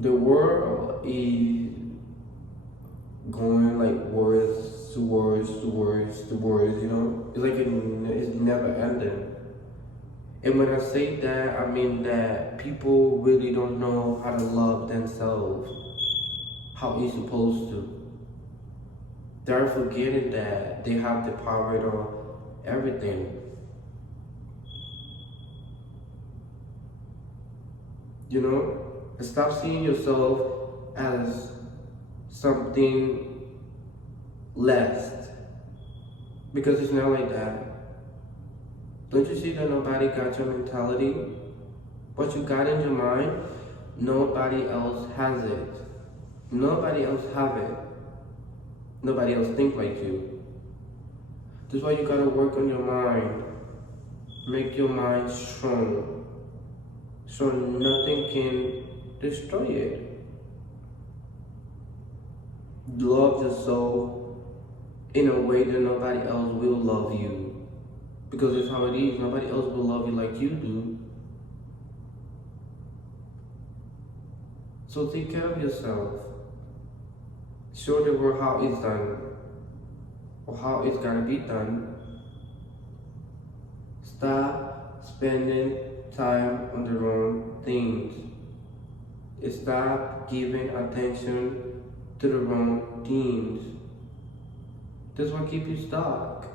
The world is going like words to words to words to words, It's like it's never ending. And when I say that, I mean that people really don't know how to love themselves, how it's supposed to. They're forgetting that they have the power to everything. Stop seeing yourself as something less, because it's not like that. Don't you see that nobody got your mentality? What you got in your mind, nobody else has it. Nobody else have it. Nobody else think like you. That's why you gotta work on your mind. Make your mind strong, so nothing can destroy it. Love yourself in a way that nobody else will love you. Because it's how it is. Nobody else will love you like you do. So take care of yourself. Show the world how it's done, or how it's gotta be done. Stop spending time on the wrong things. Stop giving attention to the wrong things. That's what keep you stuck.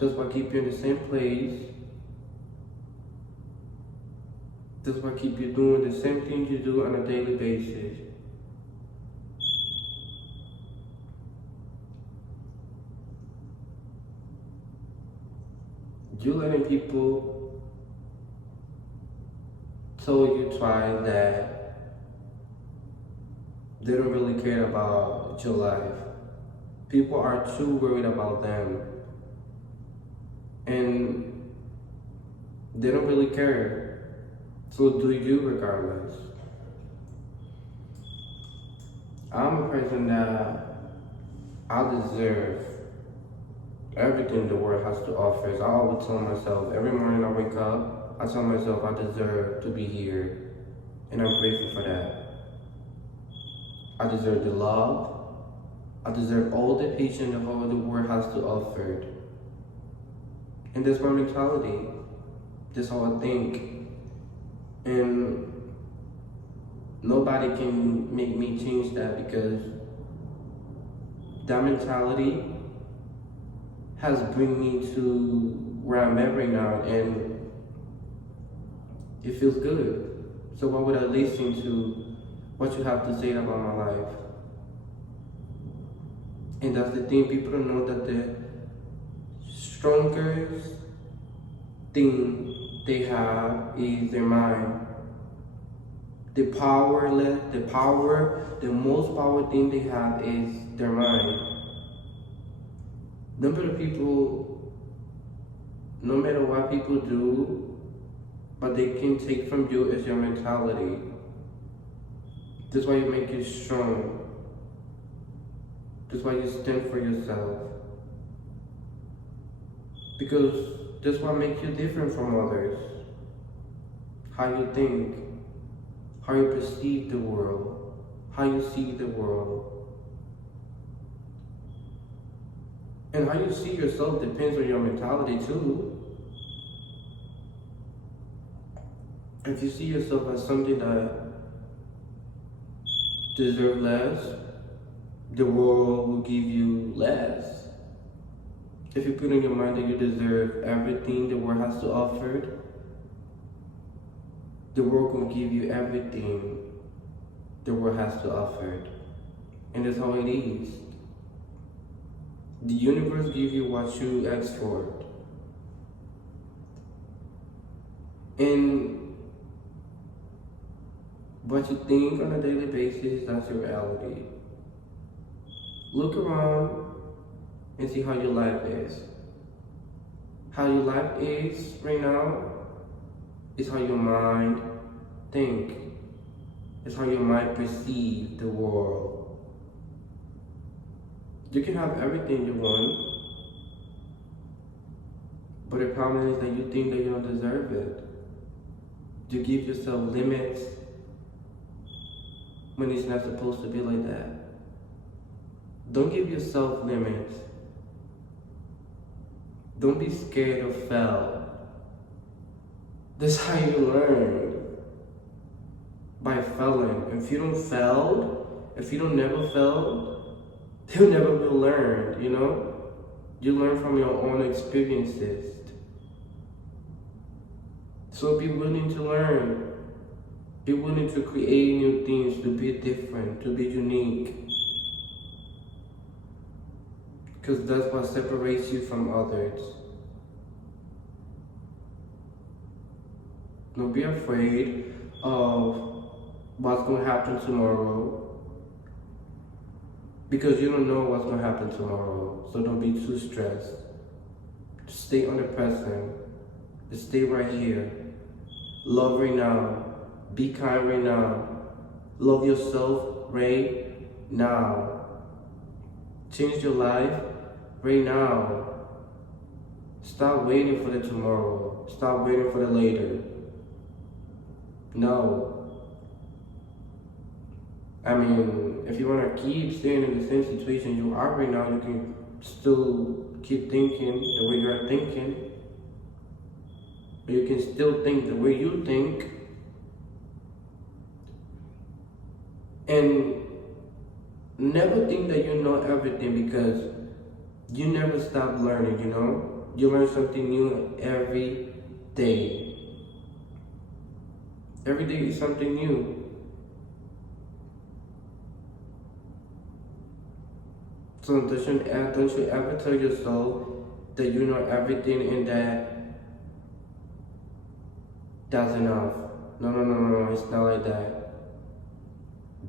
That's what keep you in the same place. That's what keep you doing the same things you do on a daily basis. You letting people tell you twice that they don't really care about your life. People are too worried about them. And they don't really care. So do you regardless. I'm a person that I deserve everything the world has to offer. So I always tell myself, every morning I wake up, I tell myself I deserve to be here. And I'm grateful for that. I deserve the love. I deserve all the patience that all the world has to offer. And that's my mentality. That's how I think. And nobody can make me change that, because that mentality has bring me to where I'm at right now, and it feels good. So why would I listen to what you have to say about my life? And that's the thing, people don't know that the strongest thing they have is their mind. The most power thing they have is their mind. No matter what people do, but they can take from you is your mentality. That's why you make you strong. That's why you stand for yourself. Because that's what makes you different from others. How you think, how you perceive the world, how you see the world. And how you see yourself depends on your mentality too. If you see yourself as something that deserves less, the world will give you less. If you put in your mind that you deserve everything the world has to offer, the world will give you everything the world has to offer. And that's how it is. The universe gives you what you ask for. And what you think on a daily basis, that's your reality. Look around and see how your life is. How your life is right now is how your mind think. It's how your mind perceive the world. You can have everything you want, but the problem is that you think that you don't deserve it. You give yourself limits when it's not supposed to be like that. Don't give yourself limits. Don't be scared of fail. That's how you learn, by failing. If you don't fail, if you don't never fail, you'll never will learn, you know? You learn from your own experiences. So be willing to learn. Be willing to create new things, to be different, to be unique. Because that's what separates you from others. Don't be afraid of what's going to happen tomorrow. Because you don't know what's going to happen tomorrow. So don't be too stressed. Just stay on the present. Just stay right here. Love right now. Be kind right now. Love yourself right now. Change your life right now. Stop waiting for the tomorrow. Stop waiting for the later. No. I mean, if you want to keep staying in the same situation you are right now, you can still keep thinking the way you are thinking. But you can still think the way you think. And never think that you know everything, because you never stop learning, you know? You learn something new every day. Every day is something new. So don't you ever tell yourself that you know everything and that's enough. No, it's not like that.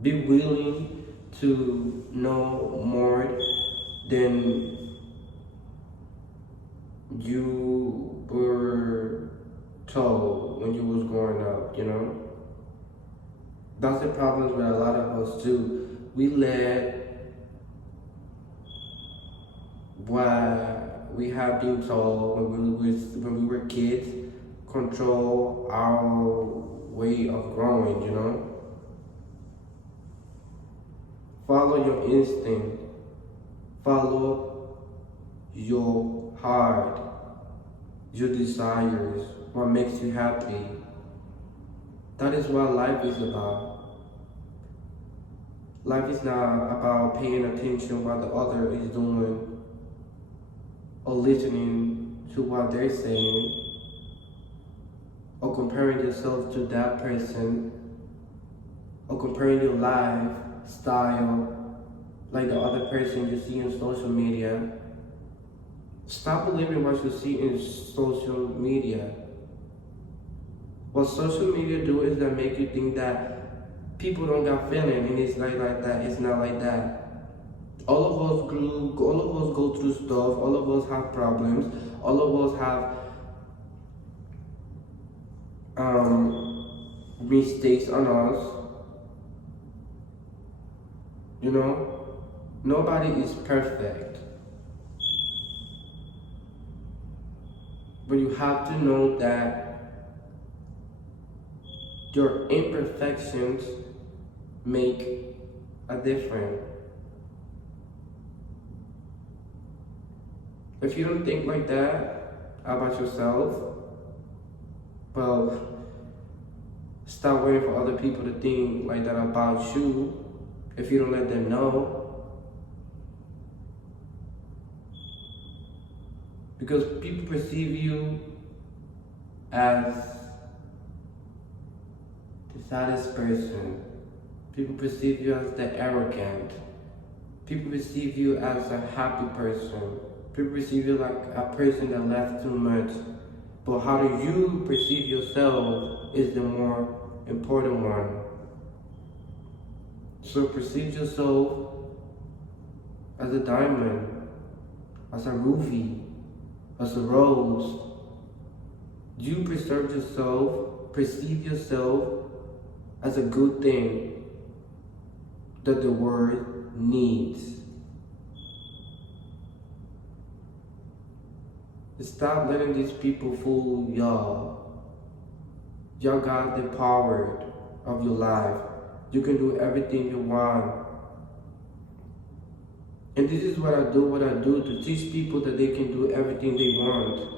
Be willing to know more than you were told when you was growing up, you know? That's the problem with a lot of us too. We let what we have been told when we were kids control our way of growing, you know? Follow your instinct. Follow your heart, your desires, what makes you happy. That is what life is about. Life is not about paying attention what the other is doing or listening to what they're saying or comparing yourself to that person or comparing your lifestyle like the other person you see in social media. Stop believing what you see in social media. What social media do is that make you think that people don't got feeling, and it's like that. It's not like that. All of us go through stuff. All of us have problems. All of us have mistakes on us. You know, nobody is perfect. But you have to know that your imperfections make a difference. If you don't think like that about yourself, well, stop waiting for other people to think like that about you if you don't let them know. Because people perceive you as the saddest person. People perceive you as the arrogant. People perceive you as a happy person. People perceive you like a person that laughs too much. But how do you perceive yourself is the more important one. So perceive yourself as a diamond, as a ruby, as a rose. You perceive yourself as a good thing that the world needs. Stop letting these people fool y'all. Y'all got the power of your life. You can do everything you want. And this is what I do to teach people that they can do everything they want.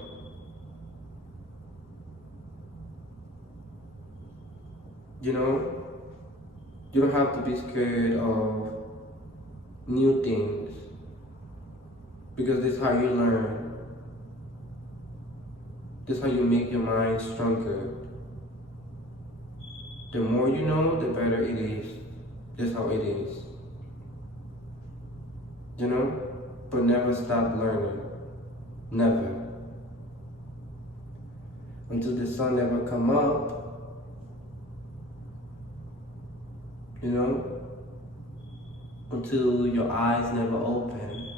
You know, you don't have to be scared of new things, because this is how you learn. This is how you make your mind stronger. The more you know, the better it is. That's how it is. You know? But never stop learning. Never. Until the sun never come up. You know? Until your eyes never open.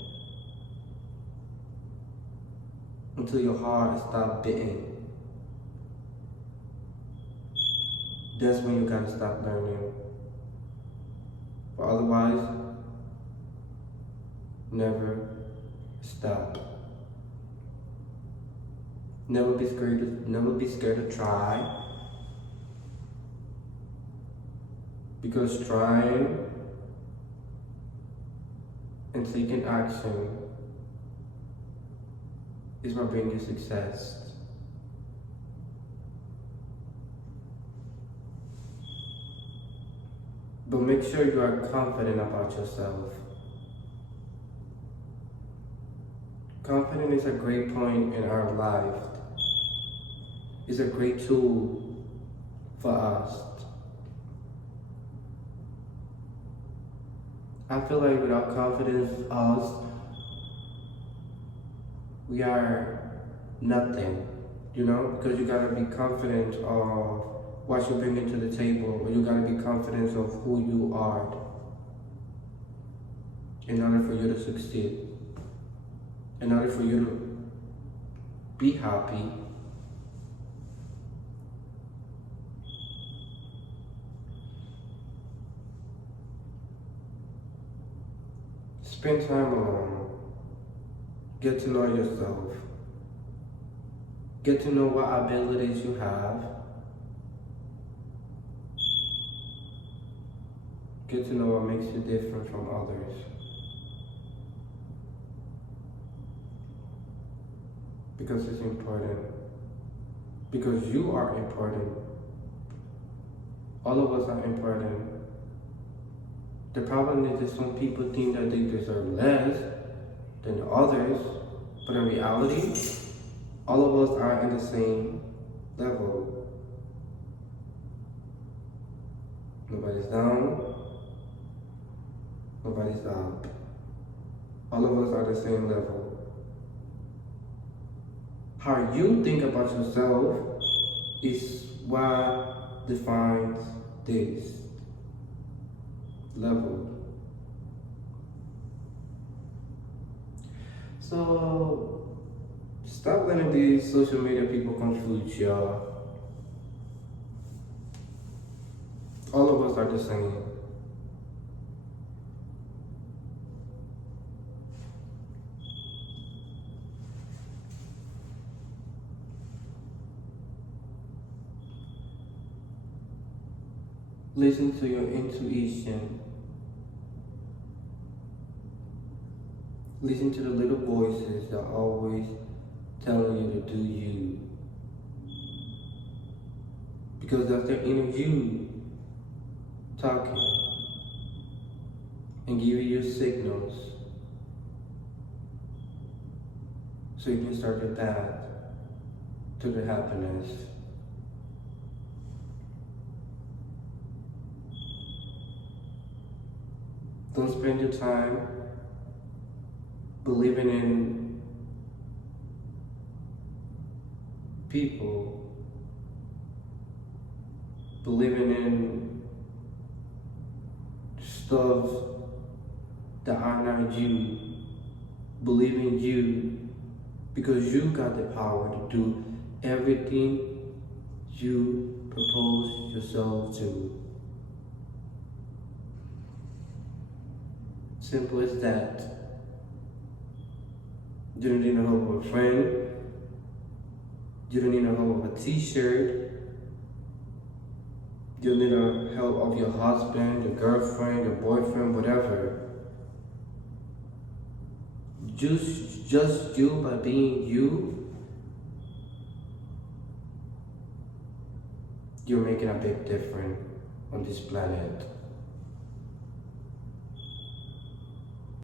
Until your heart stop beating. That's when you gotta stop learning. But otherwise, never stop. Never be scared to try. Because trying and taking action is what brings you success. But make sure you are confident about yourself. Confidence is a great point in our life. It's a great tool for us. I feel like without confidence, we are nothing, you know? Because you gotta be confident of what you bring into the table, or you gotta be confident of who you are in order for you to succeed, in order for you to be happy. Spend time alone. Get to know yourself. Get to know what abilities you have. Get to know what makes you different from others. Because it's important. Because you are important. All of us are important. The problem is that some people think that they deserve less than others, but in reality, all of us are in the same level. Nobody's down, nobody's up. All of us are the same level. How you think about yourself is what defines this level. So stop letting these social media people confuse y'all. All of us are the same. Listen to your intuition. Listen to the little voices that are always telling you to do you. Because that's the inner you talking and giving you signals so you can start your path to the happiness. Don't spend your time believing in people, believing in stuff that are not you. Believe in you, because you got the power to do everything you propose yourself to. Simple as that. You don't need no help of a friend. You don't need no help of a t-shirt. You need the help of your husband, your girlfriend, your boyfriend, whatever. Just you, by being you, you're making a big difference on this planet.